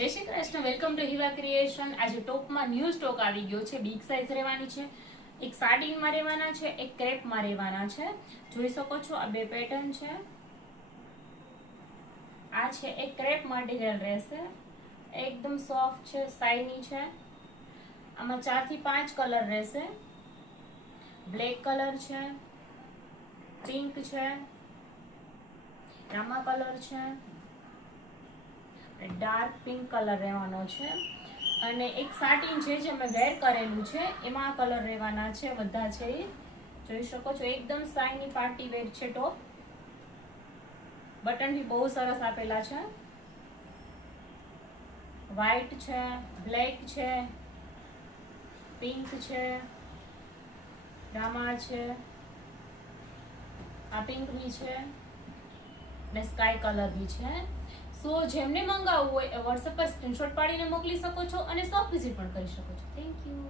જય Shri Krishna, welcome to Hiva creation. આજે ટોપમાં ન્યૂ સ્ટોક આવી ગયો છે। બિગ સાઇઝ રહેવાની છે, એક સાડીનમાં રહેવાના છે, એક ક્રેપમાં રહેવાના છે। જોઈ શકો છો આ બે પેટર્ન છે। આ છે એક ક્રેપ મટીરિયલ રહેશે, એકદમ સોફ્ટ છે, શાઇની છે। આમાં 4 થી 5 કલર રહેશે। બ્લેક કલર છે, પિંક છે, રામા કલર છે, ડાર્ક પિંક કલર રહેવાનો છે અને એક સાટીન છે જે મેં વેર કરેલું છે એમાં કલર રહેવાના છે। બધા છે એ જોઈ શકો છો, એકદમ શાઇની પાર્ટી વેર છે ટોપ। બટન બી બહુ સરસ આપેલા છે। વ્હાઈટ છે, બ્લેક છે, પિંક છે, રામા છે, આ પિંક બી છે ને સ્કાય કલર બી છે। સો જેમને મંગાવવું હોય એ વોટ્સએપ પર સ્ક્રીનશોટ પાડીને મોકલી શકો છો અને શોપ વિઝિટ પણ કરી શકો છો। Thank you.